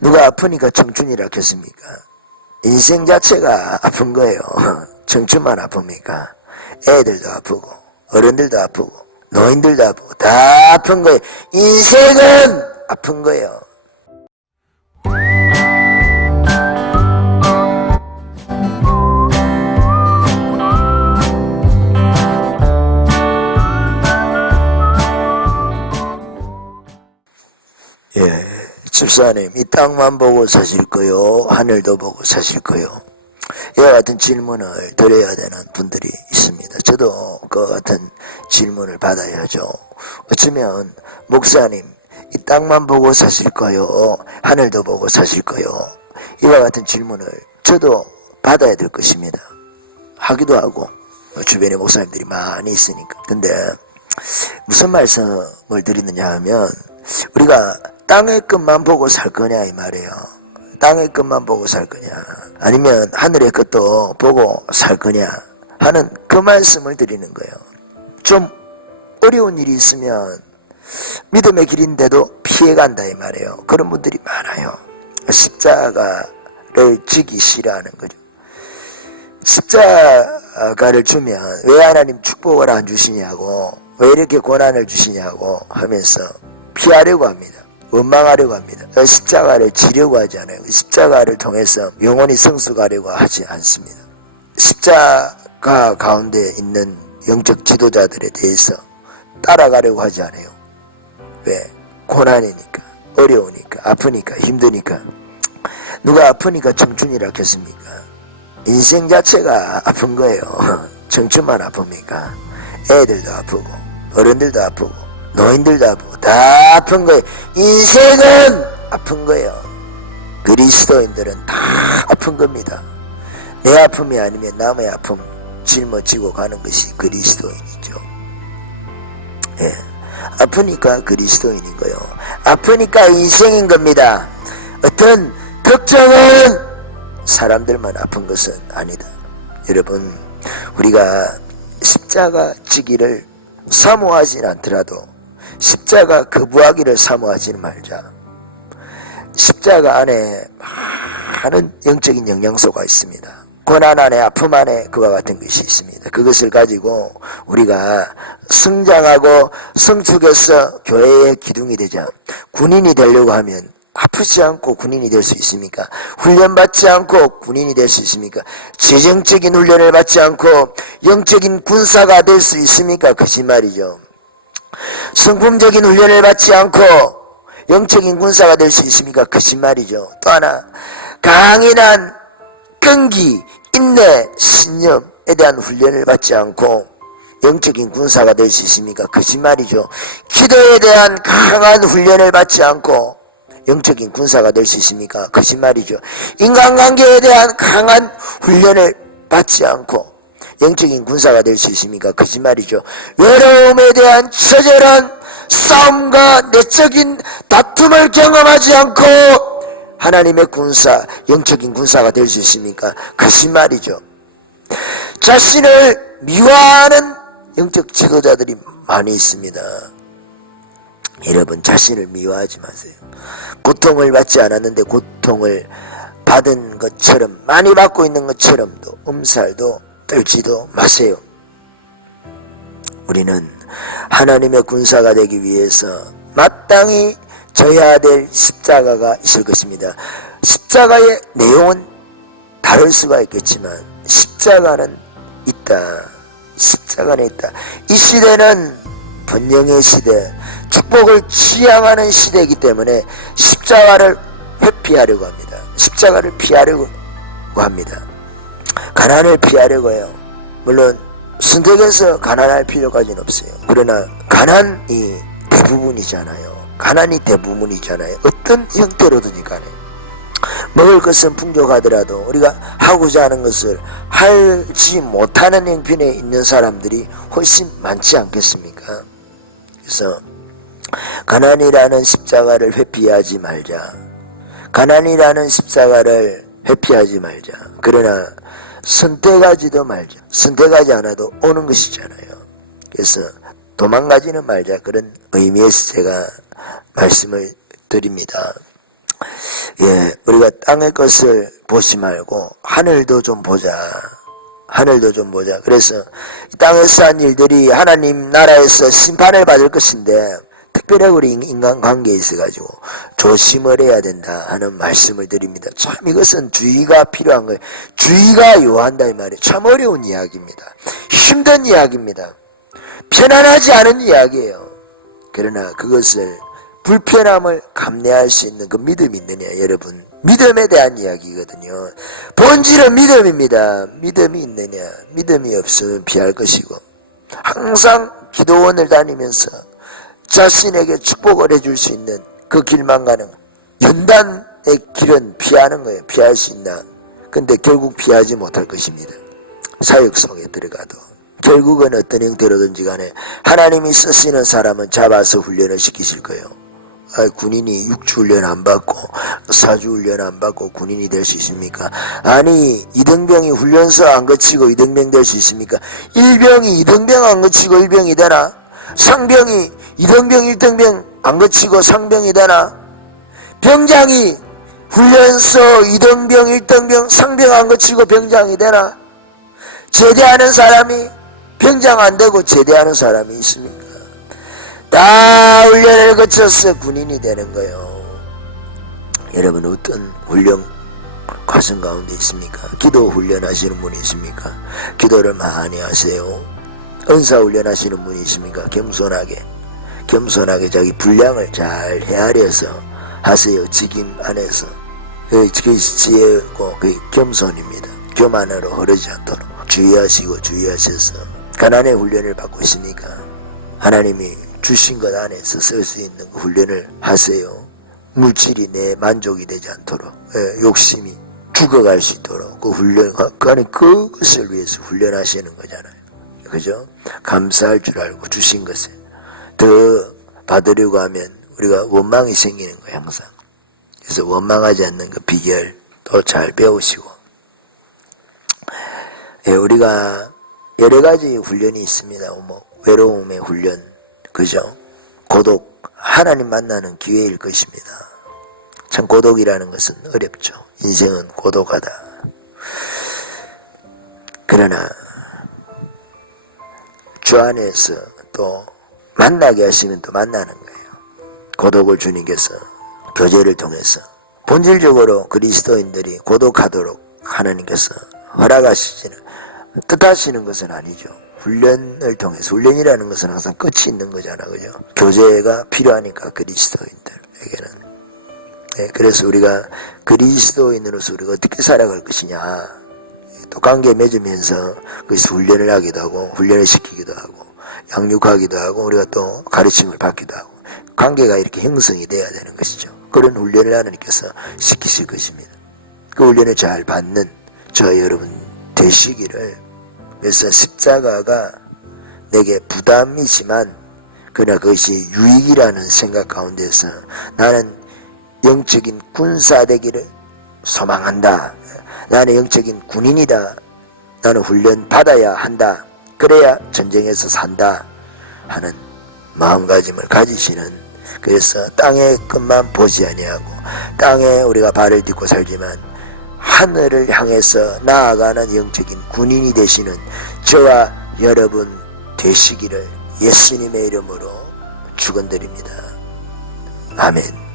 누가 아프니까 청춘이라 했습니까? 인생 자체가 아픈 거예요. 청춘만 아픕니까? 애들도 아프고 어른들도 아프고 노인들도 아프고 다 아픈 거예요. 인생은 아픈 거예요. 집사님, 이 땅만 보고 사실 거요? 하늘도 보고 사실 거요? 이와 같은 질문을 드려야 되는 분들이 있습니다. 저도 그 같은 질문을 받아야죠. 어쩌면 목사님, 이 땅만 보고 사실 거요? 하늘도 보고 사실 거요? 이와 같은 질문을 저도 받아야 될 것입니다. 하기도 하고 주변에 목사님들이 많이 있으니까. 근데 무슨 말씀을 드리느냐 하면 우리가 땅의 것만 보고 살 거냐 이 말이에요. 땅의 것만 보고 살 거냐 아니면 하늘의 것도 보고 살 거냐 하는 그 말씀을 드리는 거예요. 좀 어려운 일이 있으면 믿음의 길인데도 피해간다 이 말이에요. 그런 분들이 많아요. 십자가를 지기 싫어하는 거죠. 십자가를 주면 왜 하나님 축복을 안 주시냐고, 왜 이렇게 고난을 주시냐고 하면서 피하려고 합니다. 원망하려고 합니다. 십자가를 지려고 하지 않아요. 십자가를 통해서 영원히 성숙하려고 하지 않습니다. 십자가 가운데 있는 영적 지도자들에 대해서 따라가려고 하지 않아요. 왜? 고난이니까, 어려우니까, 아프니까, 힘드니까. 누가 아프니까 청춘이라 했습니까? 인생 자체가 아픈 거예요. 청춘만 아픕니까? 애들도 아프고 어른들도 아프고 노인들도 아프고 다 아픈 거예요. 인생은 아픈 거예요. 그리스도인들은 다 아픈 겁니다. 내 아픔이 아니면 남의 아픔 짊어지고 가는 것이 그리스도인이죠. 예. 아프니까 그리스도인인 거예요. 아프니까 인생인 겁니다. 어떤 특정은 사람들만 아픈 것은 아니다. 여러분, 우리가 십자가 지기를 사모하진 않더라도 십자가 거부하기를 사모하지는 말자. 십자가 안에 많은 영적인 영양소가 있습니다. 고난 안에, 아픔 안에 그와 같은 것이 있습니다. 그것을 가지고 우리가 성장하고 성축해서 교회의 기둥이 되자. 군인이 되려고 하면 아프지 않고 군인이 될 수 있습니까? 훈련받지 않고 군인이 될 수 있습니까? 재정적인 훈련을 받지 않고 영적인 군사가 될 수 있습니까? 거짓말이죠. 성품적인 훈련을 받지 않고 영적인 군사가 될 수 있습니까? 거짓말이죠. 또 하나, 강인한 끈기, 인내, 신념에 대한 훈련을 받지 않고 영적인 군사가 될 수 있습니까? 거짓말이죠. 기도에 대한 강한 훈련을 받지 않고 영적인 군사가 될 수 있습니까? 거짓말이죠. 인간관계에 대한 강한 훈련을 받지 않고 영적인 군사가 될 수 있습니까? 거짓말이죠. 외로움에 대한 처절한 싸움과 내적인 다툼을 경험하지 않고 하나님의 군사, 영적인 군사가 될 수 있습니까? 거짓말이죠. 자신을 미워하는 영적 지도자들이 많이 있습니다. 여러분, 자신을 미워하지 마세요. 고통을 받지 않았는데 고통을 받은 것처럼, 많이 받고 있는 것처럼도 엄살도 떨지도 마세요. 우리는 하나님의 군사가 되기 위해서 마땅히 져야 될 십자가가 있을 것입니다. 십자가의 내용은 다를 수가 있겠지만 십자가는 있다. 십자가는 있다. 이 시대는 번영의 시대, 축복을 지향하는 시대이기 때문에 십자가를 회피하려고 합니다. 십자가를 피하려고 합니다. 가난을 피하려고 해요. 물론 선택해서 가난할 필요까지는 없어요. 그러나 가난이 대부분이잖아요. 가난이 대부분이잖아요. 어떤 형태로든지 간에 먹을 것은 풍족하더라도 우리가 하고자 하는 것을 하지 못하는 형편에 있는 사람들이 훨씬 많지 않겠습니까? 그래서 가난이라는 십자가를 회피하지 말자. 가난이라는 십자가를 회피하지 말자. 그러나 선택하지도 말자. 선택하지 않아도 오는 것이잖아요. 그래서 도망가지는 말자. 그런 의미에서 제가 말씀을 드립니다. 우리가 땅의 것을 보지 말고 하늘도 좀 보자. 하늘도 좀 보자. 그래서 땅에서 한 일들이 하나님 나라에서 심판을 받을 것인데 특별히 우리 인간관계에 있어가지고 조심을 해야 된다 하는 말씀을 드립니다. 참 이것은 주의가 필요한 거예요. 주의가 요한다 이 말이에요. 참 어려운 이야기입니다. 힘든 이야기입니다. 편안하지 않은 이야기예요. 그러나 그것을 불편함을 감내할 수 있는 그 믿음이 있느냐 여러분. 믿음에 대한 이야기거든요. 본질은 믿음입니다. 믿음이 있느냐. 믿음이 없으면 피할 것이고 항상 기도원을 다니면서 자신에게 축복을 해줄 수 있는 그 길만 가는 연단의 길은 피하는 거예요. 피할 수 있나. 근데 결국 피하지 못할 것입니다. 사역 속에 들어가도 결국은 어떤 형태로든지 간에 하나님이 쓰시는 사람은 잡아서 훈련을 시키실 거예요. 군인이 6주 훈련 안 받고 4주 훈련 안 받고 군인이 될 수 있습니까? 아니 이등병이 훈련소 안 거치고 이등병 될 수 있습니까? 일병이 이등병 안 거치고 일병이 되나? 상병이 이등병 1등병 안 거치고 상병이 되나? 병장이 훈련소 이등병 1등병 상병 안 거치고 병장이 되나? 제대하는 사람이 병장 안 되고 제대하는 사람이 있습니까? 다 훈련을 거쳐서 군인이 되는 거예요. 여러분 어떤 훈련 과정 가운데 있습니까? 기도 훈련하시는 분이 있습니까? 기도를 많이 하세요. 은사 훈련하시는 분이 있습니까? 겸손하게 자기 분량을 잘 헤아려서 하세요. 직임 안에서 그게 지혜고 그게 겸손입니다. 교만으로 흐르지 않도록 주의하셔서 가난의 훈련을 받고 있으니까 하나님이 주신 것 안에서 쓸 수 있는 그 훈련을 하세요. 물질이 내 만족이 되지 않도록 욕심이 죽어갈 수 있도록 그 훈련 그것을 위해서 훈련하시는 거잖아요. 그죠? 감사할 줄 알고 주신 것을 더 받으려고 하면 우리가 원망이 생기는 거예요. 항상. 그래서 원망하지 않는 그 비결 또 잘 배우시고 우리가 여러 가지 훈련이 있습니다. 뭐 외로움의 훈련, 그죠? 고독, 하나님 만나는 기회일 것입니다. 참 고독이라는 것은 어렵죠. 인생은 고독하다. 그러나 주 안에서 또 만나게 하시면 또 만나는 거예요. 고독을 주님께서 교제를 통해서 본질적으로 그리스도인들이 고독하도록 하나님께서 허락하시지는 뜻하시는 것은 아니죠. 훈련을 통해서 훈련이라는 것은 항상 끝이 있는 거잖아, 그죠? 교제가 필요하니까 그리스도인들에게는. 그래서 우리가 그리스도인으로서 우리가 어떻게 살아갈 것이냐, 또 관계 맺으면서 그래서 훈련을 하기도 하고 훈련을 시키기도 하고 양육하기도 하고 우리가 또 가르침을 받기도 하고 관계가 이렇게 형성이 돼야 되는 것이죠. 그런 훈련을 하나님께서 시키실 것입니다. 그 훈련을 잘 받는 저 여러분 되시기를. 그래서 십자가가 내게 부담이지만 그러나 그것이 유익이라는 생각 가운데서 나는 영적인 군사 되기를 소망한다. 나는 영적인 군인이다. 나는 훈련 받아야 한다. 그래야 전쟁에서 산다 하는 마음가짐을 가지시는, 그래서 땅의 것만 보지 아니하고 땅에 우리가 발을 딛고 살지만 하늘을 향해서 나아가는 영적인 군인이 되시는 저와 여러분 되시기를 예수님의 이름으로 축원드립니다. 아멘.